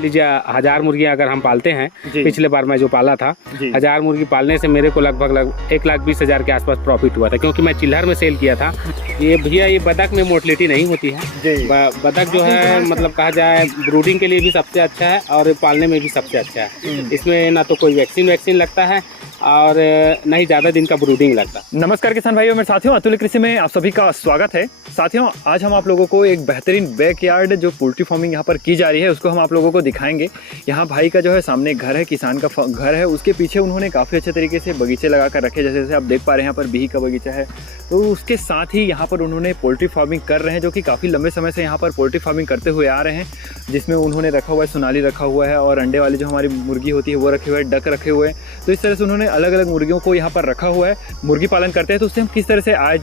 लीजिए 1000 मुर्गियाँ अगर हम पालते हैं, पिछले बार मैं जो पाला था 1000 मुर्गी पालने से मेरे को लगभग 1,20,000 के आसपास प्रॉफिट हुआ था, क्योंकि मैं चिल्हर में सेल किया था। ये भैया ये बतख में मोर्टलिटी नहीं होती है। बतख जो है मतलब कहा जाए ब्रूडिंग के लिए भी सबसे अच्छा है और पालने में भी सबसे अच्छा है। इसमें ना तो कोई वैक्सीन लगता है और न ही ज़्यादा दिन का ब्रूडिंग लगता। नमस्कार किसान भाइयों, मेरे साथियों, अतुल्य कृषि में आप सभी का स्वागत है। साथियों, आज हम आप लोगों को एक बेहतरीन बैकयार्ड जो पोल्ट्री फार्मिंग यहाँ पर की जा रही है उसको हम आप लोगों को दिखाएंगे। यहाँ भाई का जो है सामने घर है, किसान का घर है, उसके पीछे उन्होंने काफ़ी अच्छे तरीके से बगीचे लगा कर रखे, जैसे जैसे आप देख पा रहे हैं यहाँ पर बिही का बगीचा है। तो उसके साथ ही यहाँ पर उन्होंने पोल्ट्री फार्मिंग कर रहे हैं, जो कि काफ़ी लंबे समय से यहाँ पर पोल्ट्री फार्मिंग करते हुए आ रहे हैं, जिसमें उन्होंने रखा हुआ है सोनाली रखा हुआ है और अंडे वाली जो हमारी मुर्गी होती है वो रखे हुए हैं, डक रखे हुए हैं। तो इस तरह से उन्होंने अलग अलग मुर्गियों को यहाँ पर रखा हुआ है। मुर्गी पालन करते हैं तो उससे हम किस तरह से आय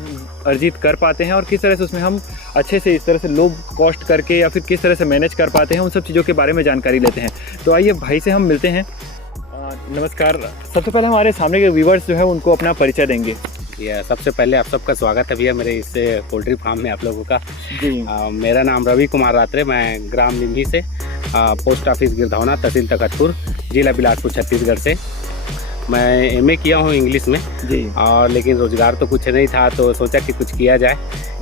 अर्जित कर पाते हैं और किस तरह से उसमें हम अच्छे से इस तरह से लो कॉस्ट करके या फिर किस तरह से मैनेज कर पाते हैं, उन सब चीज़ों के बारे में जानकारी लेते हैं। तो आइए भाई से हम मिलते हैं। नमस्कार। सबसे पहले हमारे सामने के व्यूवर्स जो है उनको अपना परिचय देंगे। सबसे पहले आप सबका स्वागत है भैया मेरे इस पोल्ट्री फार्म में आप लोगों का। जी। मेरा नाम रवि कुमार रात्रे, मैं ग्राम लिम्ही से, पोस्ट ऑफिस गिरधौना, तहसील तखतपुर, जिला बिलासपुर, छत्तीसगढ़ से। मैं एमए किया हूँ इंग्लिश में जी। और लेकिन रोज़गार तो कुछ नहीं था, तो सोचा कि कुछ किया जाए,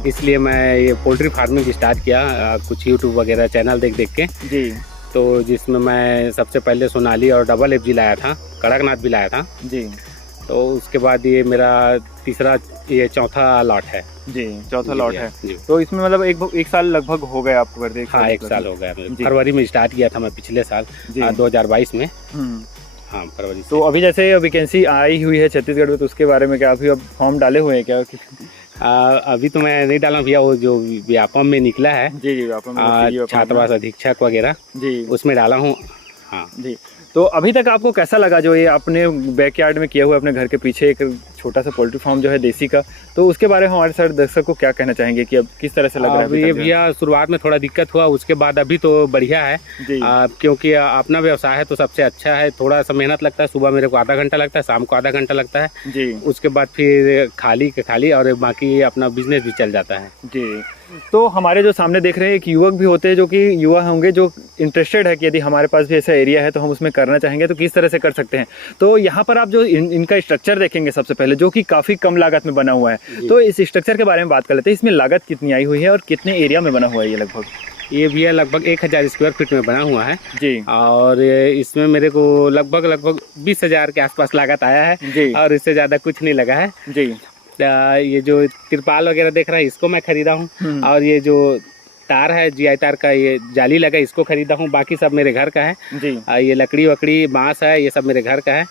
इसलिए मैं ये पोल्ट्री फार्मिंग स्टार्ट किया कुछ यूट्यूब वगैरह चैनल देख के जी। तो जिसमें मैं सबसे पहले सोनाली और डबल एफजी लाया था, कड़कनाथ भी लाया था जी। तो उसके बाद ये मेरा ये चौथा लॉट है जी। चौथा लॉट है जी। तो इसमें मतलब एक साल लगभग हो गया आपको करते? हाँ, एक साल हो गया। फरवरी में स्टार्ट किया था मैं पिछले साल 2022 में। हाँ, फरवरी। तो अभी जैसे वैकेंसी आई हुई है छत्तीसगढ़ में, तो उसके बारे में क्या अभी अब फॉर्म डाले हुए हैं क्या? अभी तो मैं नहीं डाला भैया, वो जो व्यापम में निकला है जी जी, व्यापम में छात्रावास अधीक्षक वगैरह जी, उसमें डाला हूँ। हाँ जी। तो अभी तक आपको कैसा लगा जो ये आपने बैकयार्ड में किया हुआ है, अपने घर के पीछे एक छोटा सा पोल्ट्री फार्म जो है देसी का, तो उसके बारे में हमारे सारे दर्शक को क्या कहना चाहेंगे कि अब किस तरह से लग रहा है? ये भैया शुरुआत में थोड़ा दिक्कत हुआ, उसके बाद अभी तो बढ़िया है क्योंकि अपना व्यवसाय है तो सबसे अच्छा है। थोड़ा सा मेहनत लगता है, सुबह मेरे को आधा घंटा लगता है, शाम को आधा घंटा लगता है जी। उसके बाद फिर खाली और बाकी अपना बिजनेस भी चल जाता है जी। तो हमारे जो सामने देख रहे हैं एक युवक भी होते हैं, जो कि युवा होंगे जो इंटरेस्टेड है कि यदि हमारे पास भी ऐसा एरिया है तो हम उसमें करना चाहेंगे तो किस तरह से कर सकते हैं। तो यहाँ पर आप जो इनका स्ट्रक्चर देखेंगे सबसे पहले, जो कि काफ़ी कम लागत में बना हुआ है, तो इस स्ट्रक्चर के बारे में बात कर लेते हैं। इसमें लागत कितनी आई हुई है और कितने एरिया में बना हुआ है ये लगभग? ये भी है लगभग 1000 स्क्वायर फीट में बना हुआ है जी। और इसमें मेरे को लगभग 20,000 के आसपास लागत आया है जी। और इससे ज़्यादा कुछ नहीं लगा है जी। ये जो तिरपाल वगैरह देख रहा है इसको मैं खरीदा हूँ, और ये जो तार है GI तार का, ये जाली लगा, इसको खरीदा हूँ। बाकी सब मेरे घर का है जी। ये लकड़ी वकड़ी बांस है, ये सब मेरे घर का है,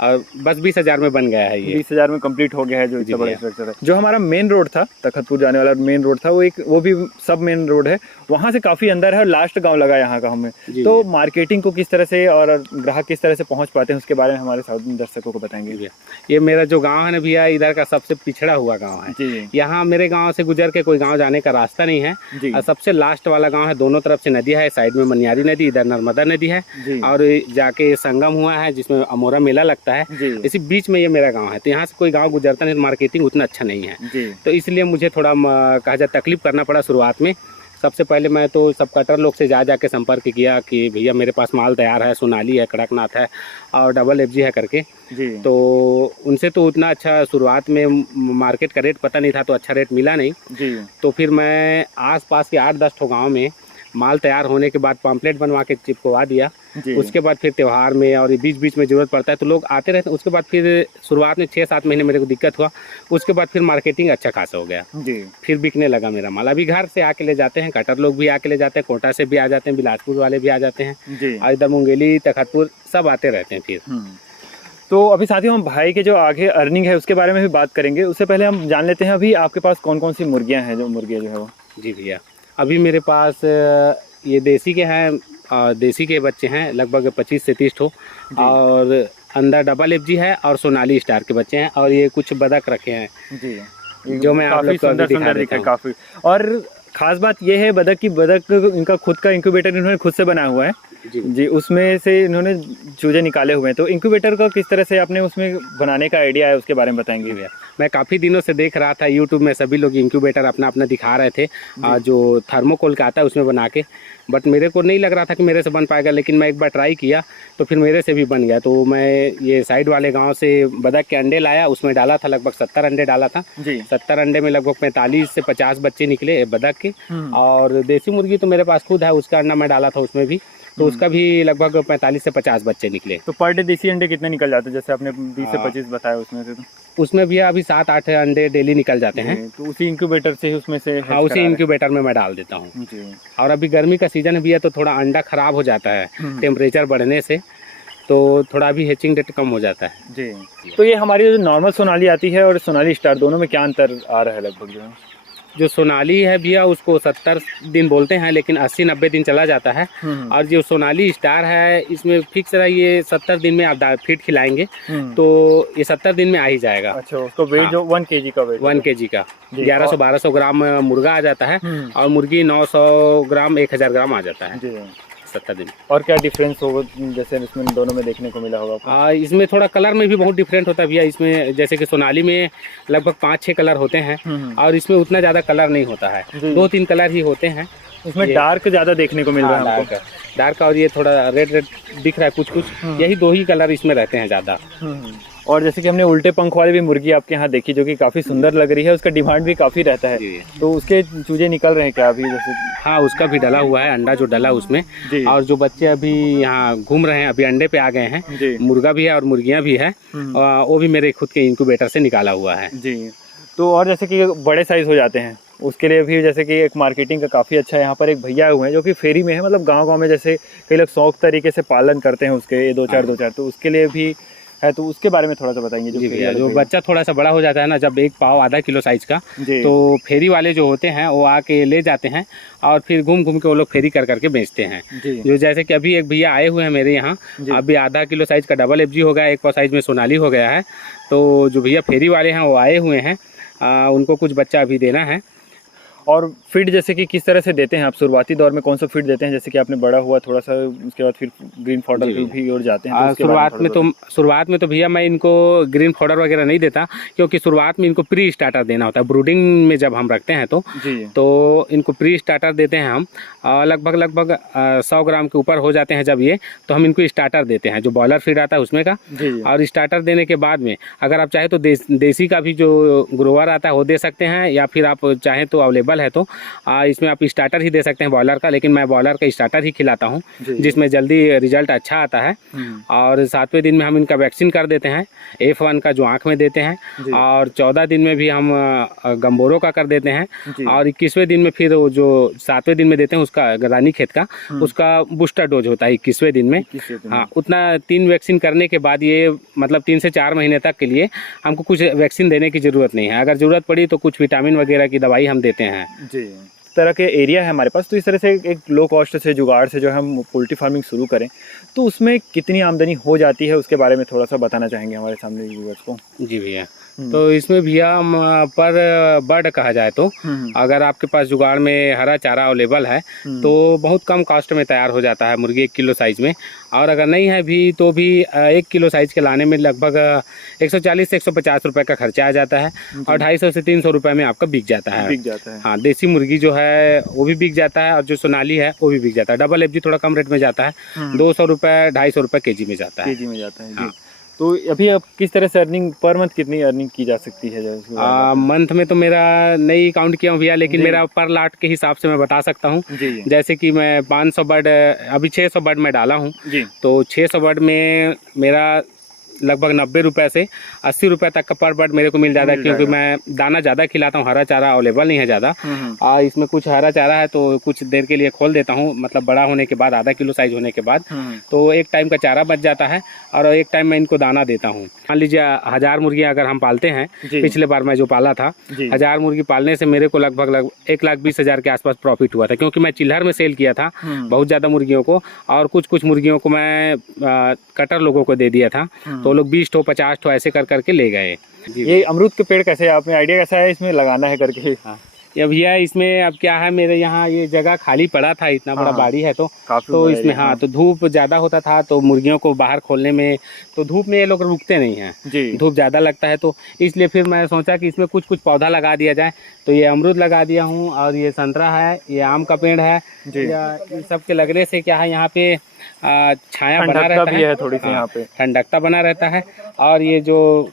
और बस 20,000 में बन गया है। ये 20,000 में कंप्लीट हो गया है जो इतना बड़ा स्ट्रक्चर है। जो हमारा मेन रोड था, तखतपुर जाने वाला मेन रोड था, वो भी सब मेन रोड है, वहाँ से काफ़ी अंदर है और लास्ट गांव लगा यहाँ का हमें। तो मार्केटिंग को किस तरह से और ग्राहक किस तरह से पहुँच पाते हैं उसके बारे में हमारे दर्शकों को बताएंगे। ये मेरा जो गाँव है ना भैया, इधर का सबसे पिछड़ा हुआ गाँव है। यहाँ मेरे गाँव से गुजर के कोई गाँव जाने का रास्ता नहीं है, और सबसे लास्ट वाला गाँव है। दोनों तरफ से नदी है, साइड में मनियारी नदी, इधर नर्मदा नदी है, और जाके संगम हुआ है जिसमें अमोरा मेला लगता है। इसी बीच में ये मेरा गांव है, तो यहाँ से कोई गांव गुजरता नहीं, मार्केटिंग उतना अच्छा नहीं है तो इसलिए मुझे थोड़ा कहा जाए तकलीफ करना पड़ा शुरुआत में। सबसे पहले मैं तो सब कटर लोग से जाके संपर्क किया कि भैया मेरे पास माल तैयार है, सोनाली है, कड़कनाथ है और डबल एफजी है करके जी। तो उनसे तो उतना अच्छा शुरुआत में मार्केट का रेट पता नहीं था, तो अच्छा रेट मिला नहीं जी। तो फिर मैं आसपास के 8-10 ठो गाँव में माल तैयार होने के बाद पम्पलेट बनवा के चिपकवा दिया। उसके बाद फिर त्यौहार में और बीच में ज़रूरत पड़ता है तो लोग आते रहते हैं। उसके बाद फिर शुरुआत में 6-7 महीने मेरे को दिक्कत हुआ, उसके बाद फिर मार्केटिंग अच्छा खासा हो गया जी। फिर बिकने लगा मेरा माल। अभी घर से आके ले जाते हैं, कटर लोग भी आके ले जाते हैं, कोटा से भी आ जाते हैं, बिलासपुर वाले भी आ जाते हैं, और इधर मुंगेली तखतपुर सब आते रहते हैं फिर। तो अभी साथियों हम भाई के जो आगे अर्निंग है उसके बारे में भी बात करेंगे। उससे पहले हम जान लेते हैं अभी आपके पास कौन कौन सी मुर्गियाँ हैं, जो मुर्गियाँ जो है वो। जी भैया, अभी मेरे पास ये देसी के हैं, देसी के बच्चे हैं लगभग 25 से 30 ठो, और अंदर डबल एफजी है और सोनाली स्टार के बच्चे हैं, और ये कुछ बदक रखे हैं जी, जो मैं आप लोग को अभी दिखा देता हूं। काफ़ी और ख़ास बात ये है बदक की, बदक इनका खुद का इंक्यूबेटर इन्होंने खुद से बनाया हुआ है जी, उसमें से इन्होंने चूजे निकाले हुए हैं। तो इंक्यूबेटर का किस तरह से आपने उसमें बनाने का आइडिया है, उसके बारे में बताएंगे भैया? मैं काफ़ी दिनों से देख रहा था यूट्यूब में, सभी लोग इंक्यूबेटर अपना अपना दिखा रहे थे, जो थर्मोकोल का आता है उसमें बना के, बट मेरे को नहीं लग रहा था कि मेरे से बन पाएगा। लेकिन मैं एक बार ट्राई किया तो फिर मेरे से भी बन गया। तो मैं ये साइड वाले गांव से बतख के अंडे लाया, उसमें डाला था, लगभग 70 अंडे डाला था जी। 70 अंडे में लगभग 45 से 50 बच्चे निकले बतख के। और देसी मुर्गी तो मेरे पास खुद है, उसका अंडा मैं डाला था उसमें भी, तो उसका भी लगभग 45 से 50 बच्चे निकले। तो पर डे देसी अंडे कितने निकल जाते हैं? जैसे आपने 20 से 25 बताया, उसमें से तो उसमें भी अभी 7-8 अंडे डेली निकल जाते हैं। तो उसी इंक्यूबेटर से ही उसमें से? हाँ, उसी इंक्यूबेटर में मैं डाल देता हूँ। और अभी गर्मी का सीजन भी है तो थोड़ा अंडा खराब हो जाता है टेम्परेचर बढ़ने से, तो थोड़ा भी हैचिंग रेट कम हो जाता है जी। तो ये हमारी जो नॉर्मल सोनाली आती है और सोनाली स्टार, दोनों में क्या अंतर आ रहा है लगभग? जो सोनाली है भैया उसको 70 दिन बोलते हैं, लेकिन 80-90 दिन चला जाता है। और जो सोनाली स्टार है इसमें फिक्स रहा, ये 70 दिन में आप फीड खिलाएंगे तो ये 70 दिन में आ ही जाएगा। अच्छा, उसको वेट जो 1 kg का वेट, 1 kg का 1100-1200 ग्राम मुर्गा आ जाता है और मुर्गी 900 ग्राम 1000 ग्राम आ जाता है 70 दिन। और क्या डिफरेंस होगा जैसे इसमें दोनों में देखने को मिला होगा? इसमें थोड़ा कलर में भी बहुत डिफरेंट होता है भैया। इसमें जैसे कि सोनाली में लगभग 5-6 कलर होते हैं और इसमें उतना ज़्यादा कलर नहीं होता है, 2-3 कलर ही होते हैं। इसमें डार्क ज़्यादा देखने को मिल रहा है, डार्क और ये थोड़ा रेड दिख रहा है कुछ, यही 2 ही कलर इसमें रहते हैं ज़्यादा। और जैसे कि हमने उल्टे पंख वाली भी मुर्गी आपके यहाँ देखी जो कि काफ़ी सुंदर लग रही है, उसका डिमांड भी काफ़ी रहता है, तो उसके चूजे निकल रहे हैं क्या अभी? जैसे हाँ, उसका भी डला हुआ है, अंडा जो डला उसमें। और जो बच्चे अभी यहाँ घूम रहे हैं अभी अंडे पे आ गए हैं, मुर्गा भी है और मुर्गियाँ भी है, वो भी मेरे खुद के इंक्यूबेटर से निकाला हुआ है जी। तो और जैसे कि बड़े साइज हो जाते हैं उसके लिए भी जैसे कि एक मार्केटिंग का काफ़ी अच्छा है। यहाँ पर एक भैया हुए हैं जो कि फेरी में है, मतलब गांव-गांव में जैसे कई लोग शौक तरीके से पालन करते हैं उसके 2-4, तो उसके लिए भी है, तो उसके बारे में थोड़ा सा बताएंगे। जो बच्चा थोड़ा सा बड़ा हो जाता है ना, जब 1 पाव आधा किलो साइज का, तो फेरी वाले जो होते हैं वो आके ले जाते हैं और फिर घूम घूम के वो लोग फेरी कर करके बेचते हैं। जो जैसे कि अभी एक भैया आए हुए हैं मेरे यहाँ, अभी आधा किलो साइज का डबल FG हो गया, 1 पाव साइज में सोनाली हो गया है। तो जो भैया फेरी वाले हैं वो आए हुए हैं, उनको कुछ बच्चा अभी देना है। और फीड जैसे कि किस तरह से देते हैं आप? शुरुआती दौर में कौन सा फीड देते हैं? जैसे कि आपने बड़ा हुआ थोड़ा सा, उसके बाद फिर ग्रीन फॉडर भी और जाते हैं। शुरुआत में तो भैया मैं इनको ग्रीन फॉडर वगैरह नहीं देता, क्योंकि शुरुआत में इनको प्री स्टार्टर देना होता है। ब्रूडिंग में जब हम रखते हैं तो इनको प्री स्टार्टर देते हैं हम, लगभग 100 ग्राम के ऊपर हो जाते हैं जब ये, तो हम इनको स्टार्टर देते हैं, जो बॉयलर फीड आता है उसमें का। और स्टार्टर देने के बाद में अगर आप चाहे तो देसी का भी जो ग्रोवर आता है वो दे सकते हैं, या फिर आप चाहें तो अवेलेबल है तो इसमें आप स्टार्टर ही दे सकते हैं बॉयलर का। लेकिन मैं बॉयलर का स्टार्टर ही खिलाता हूं, जिसमें जल्दी रिजल्ट अच्छा आता है। और 7वें दिन में हम इनका वैक्सीन कर देते हैं, F1 का जो आँख में देते हैं, और 14 दिन में भी हम गम्बोरो का कर देते हैं, और 21वें दिन में फिर जो 7वें दिन में देते हैं उसका रानीखेत का, उसका बूस्टर डोज होता है 21वें दिन में। हाँ, उतना 3 वैक्सीन करने के बाद ये मतलब 3 से 4 महीने तक के लिए हमको कुछ वैक्सीन देने की ज़रूरत नहीं है। अगर ज़रूरत पड़ी तो कुछ विटामिन वगैरह की दवाई हम देते हैं जी। तरह के एरिया है हमारे पास, तो इस तरह से एक लो कॉस्ट से जुगाड़ से जो हम पोल्ट्री फार्मिंग शुरू करें तो उसमें कितनी आमदनी हो जाती है, उसके बारे में थोड़ा सा बताना चाहेंगे हमारे सामने व्यूअर्स को। जी भैया, तो इसमें भैया पर बर्ड कहा जाए तो अगर आपके पास जुगाड़ में हरा चारा अवेलेबल है तो बहुत कम कॉस्ट में तैयार हो जाता है मुर्गी 1 किलो साइज में। और अगर नहीं है भी तो भी 1 किलो साइज के लाने में लगभग 140 से 150 रुपये का खर्चा आ जाता है, और 250 से 300 रुपये में आपका बिक जाता है। हाँ, देसी मुर्गी जो है वो भी बिक जाता है, और जो सोनाली है वो भी बिक जाता है। डबल FG थोड़ा कम रेट में जाता है, 200 रुपये 250 रुपये केजी में जाता है। हाँ। तो अभी अब किस तरह से अर्निंग पर मंथ कितनी अर्निंग की जा सकती है? मंथ में तो मेरा नहीं काउंट किया हूँ भैया, लेकिन मेरा पर लाट के हिसाब से मैं बता सकता हूँ। जैसे कि मैं 500 बर्ड, अभी 600 बर्ड में डाला हूँ, तो 600 बर्ड में मेरा लगभग 90 रुपये से 80 रुपये तक का पर बर्ड मेरे को मिल जाता है, क्योंकि मैं दाना ज़्यादा खिलाता हूँ, हरा चारा अवेलेबल नहीं है ज़्यादा। इसमें कुछ हरा चारा है तो कुछ देर के लिए खोल देता हूँ, मतलब बड़ा होने के बाद, आधा किलो साइज होने के बाद, तो एक टाइम का चारा बच जाता है, और एक टाइम मैं इनको दाना देता हूँ। मान लीजिए 1000 मुर्गियाँ अगर हम पालते हैं, पिछले बार मैं जो पाला था 1000 मुर्गी पालने से मेरे को लगभग 1,20,000 के आसपास प्रॉफिट हुआ था, क्योंकि मैं चिल्हर में सेल किया था बहुत ज़्यादा मुर्गियों को, और कुछ मुर्गियों को मैं कटर लोगों को दे दिया था, तो लोग 20 ठो 50 ठो ऐसे कर करके ले गए। ये अमरूद के पेड़ कैसे, आपने आइडिया कैसा है इसमें लगाना है करके? ये भैया इसमें अब क्या है, मेरे यहाँ ये जगह खाली पड़ा था, इतना बड़ा बाड़ी है तो इसमें तो धूप ज़्यादा होता था, तो मुर्गियों को बाहर खोलने में तो धूप में ये लोग रुकते नहीं हैं, धूप ज़्यादा लगता है, तो इसलिए फिर मैं सोचा कि इसमें कुछ पौधा लगा दिया जाए। तो ये अमरूद लगा दिया हूँ, और ये संतरा है, ये आम का पेड़ है। इन सब के लगने से क्या है, यहाँ पे छाया बना रहता है, थोड़ी सी यहाँ पे ठंडकता बना रहता है। और ये जो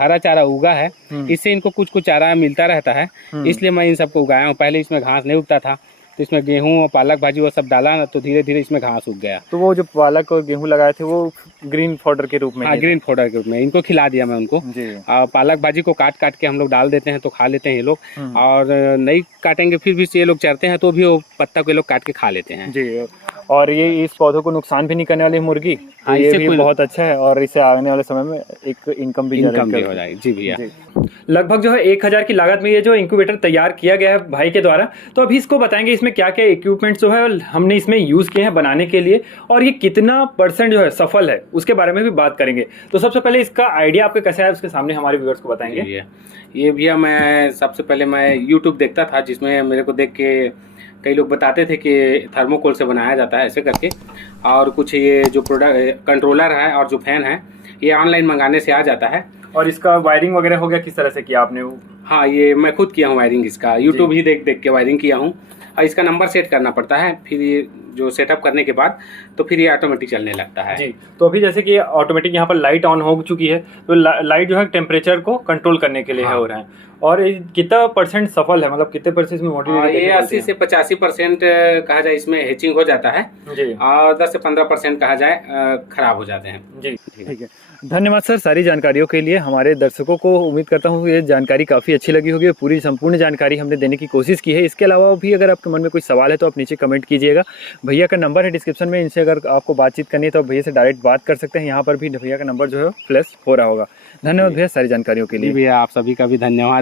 हरा चारा उगा है, इससे इनको कुछ चारा मिलता रहता है, इसलिए मैं इन सबको उगाया हूँ। पहले इसमें घास नहीं उगता था, तो इसमें गेहूं और पालक भाजी वो सब डाला ना, तो धीरे धीरे इसमें घास उग गया। तो वो जो पालक और गेहूं लगाए थे वो ग्रीन फॉडर के रूप में? हाँ, ग्रीन फॉडर के रूप में इनको खिला दिया मैं उनको। पालक भाजी को काट काट के हम लोग डाल देते हैं, तो खा लेते हैं ये लोग, और नहीं काटेंगे फिर भी ये लोग चरते हैं, तो भी वो पत्ता को ये लोग काट के खा लेते हैं जी। और ये इस पौधों को नुकसान भी नहीं करने वाली मुर्गी, तो ये भी बहुत अच्छा है, और इससे आने वाले समय में एक इनकम भी हो जाएगी। जी भैया, लगभग जो है 1000 की लागत में ये जो इंक्यूबेटर तैयार किया गया है भाई के द्वारा। तो अभी इसको बताएंगे इसमें क्या क्या इक्विपमेंट्स जो है हमने इसमें यूज़ किए हैं बनाने के लिए, और ये कितना % जो है सफल है उसके बारे में भी बात करेंगे। तो सबसे पहले इसका आइडिया आपका कैसा है उसके सामने हमारे व्यूअर्स को बताएंगे। ये भैया मैं सबसे पहले मैं यूट्यूब देखता था, जिसमें मेरे को देख के कई लोग बताते थे कि थर्मोकोल से बनाया जाता है ऐसे करके, और कुछ ये जो प्रोडक्ट कंट्रोलर है और जो फैन है ये ऑनलाइन मंगाने से आ जाता है। और इसका वायरिंग वगैरह हो गया, किस तरह से किया आपने? हाँ, ये मैं खुद किया हूँ वायरिंग, इसका यूट्यूब ही देख देख के वायरिंग किया हूँ। और इसका नंबर सेट करना पड़ता है, फिर ये जो सेटअप करने के बाद तो फिर ये ऑटोमेटिक चलने लगता है जी। तो अभी जैसे कि ऑटोमेटिक यहाँ पर लाइट ऑन हो चुकी है, तो लाइट जो है टेम्परेचर को कंट्रोल करने के लिए हो रहा है। और कितना % सफल है, मतलब कितने % इसमें मोटिवेट? ये 80 से 85% कहा जाए इसमें हैचिंग हो जाता है जी, और 10 से 15% कहा जाए खराब हो जाते हैं जी। ठीक है, धन्यवाद सर सारी जानकारियों के लिए। हमारे दर्शकों को उम्मीद करता हूँ ये जानकारी काफ़ी अच्छी लगी होगी, पूरी संपूर्ण जानकारी हमने देने की कोशिश की है। इसके अलावा भी अगर आपके मन में कोई सवाल है तो आप नीचे कमेंट कीजिएगा। भैया का नंबर है डिस्क्रिप्शन में, इनसे अगर आपको बातचीत करनी है तो भैया से डायरेक्ट बात कर सकते हैं। यहाँ पर भी भैया का नंबर जो है फ्लैश हो रहा होगा। धन्यवाद भैया सारी जानकारियों के लिए। भैया आप सभी का भी धन्यवाद।